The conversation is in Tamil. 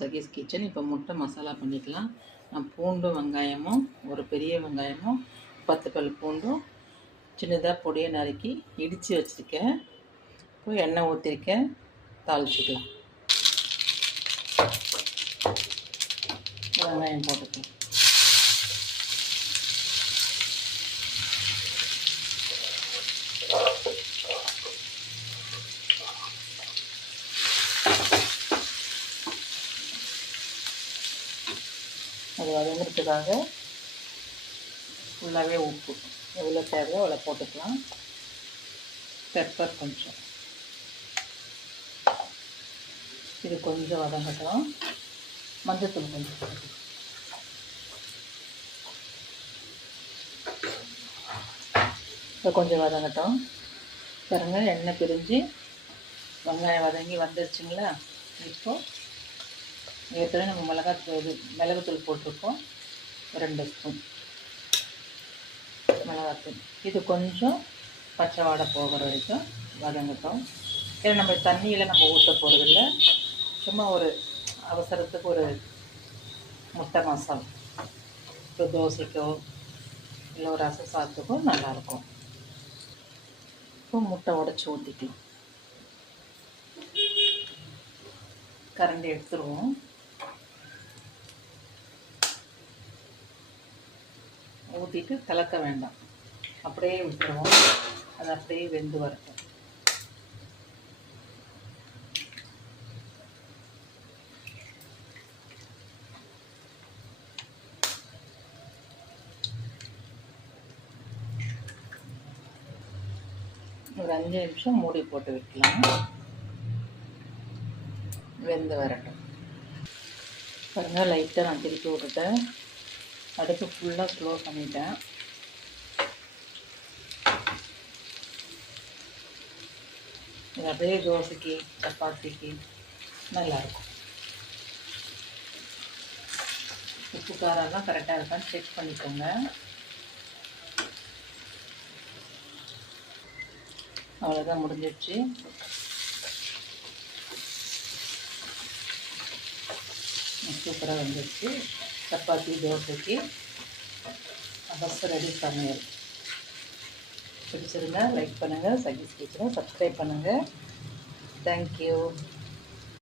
சகீஸ் கிச்சன். இப்போ முட்டை மசாலா பண்ணிக்கலாம். நான் பூண்டும் வெங்காயமும் ஒரு பெரிய வெங்காயமும் 10 பல் பூண்டும் சின்னதாக பொடியை நறுக்கி இடித்து வச்சுருக்கேன். இப்போ எண்ணெய் ஊற்றிருக்கேன், தாளிச்சிக்கலாம். வெங்காயம் போட்டுக்கலாம். அது வதங்கிறதுக்காக ஃபுல்லாகவே உப்பு எவ்வளோ தேவையோ அவ்வளோ போட்டுக்கலாம். பெப்பர் கொஞ்சம், இது கொஞ்சம் வதங்கட்டும். மஞ்சத்தூள் கொஞ்சம் போட்டுக்கலாம். இப்போ கொஞ்சம் வதங்கட்டும். பாருங்க, எண்ணெய் பிரிஞ்சு வெங்காயம் வதங்கி வந்துடுச்சுங்களா. இப்போது ஏற்கனவே நம்ம மிளகுத்தூள் போட்டிருக்கோம், 2 ஸ்பூன் மிளகாத்தூள். இது கொஞ்சம் பச்சை வாடை போகிற வரைக்கும் வதங்கட்டும். ஏன்னா நம்ம தண்ணியில் நம்ம ஊற்ற போகிறதில்ல, சும்மா ஒரு அவசரத்துக்கு ஒரு முட்டை மசாலா, இப்போ தோசைக்கோ இல்லை ஒரு ரசம் சாதத்துக்கோ நல்லாயிருக்கும். இப்போ முட்டை உடச்சி ஊற்றிக்கலாம். கரண்டி எடுத்துருவோம். ஊற்றிட்டு கலக்க வேண்டாம், அப்படியே விட்டுருவோம். அது அப்படியே வெந்து வரட்டும். ஒரு 5 நிமிஷம் மூடி போட்டு வைக்கலாம், வெந்து வரட்டும். பாருங்கள், லைட்டாக நான் திருப்பி விட்டுட்டேன். அடுப்பு ஃபுல்லாக ஸ்லோ பண்ணிட்டேன். இது அப்படியே தோசைக்கு சப்பாத்திக்கு நல்லாயிருக்கும். உப்பு காரெல்லாம் கரெக்டாக இருக்கான்னு செக் பண்ணிக்கோங்க. அவ்வளோதான், முடிஞ்சிடுச்சு. சூப்பராக வந்துடுச்சு. சப்பாத்தி தோசைக்கு அவசர ரெடி சமையல். பிடிச்சிருந்தா லைக் பண்ணுங்கள், சகீஸ் கிச்சனை சப்ஸ்கிரைப் பண்ணுங்கள். தேங்க்யூ.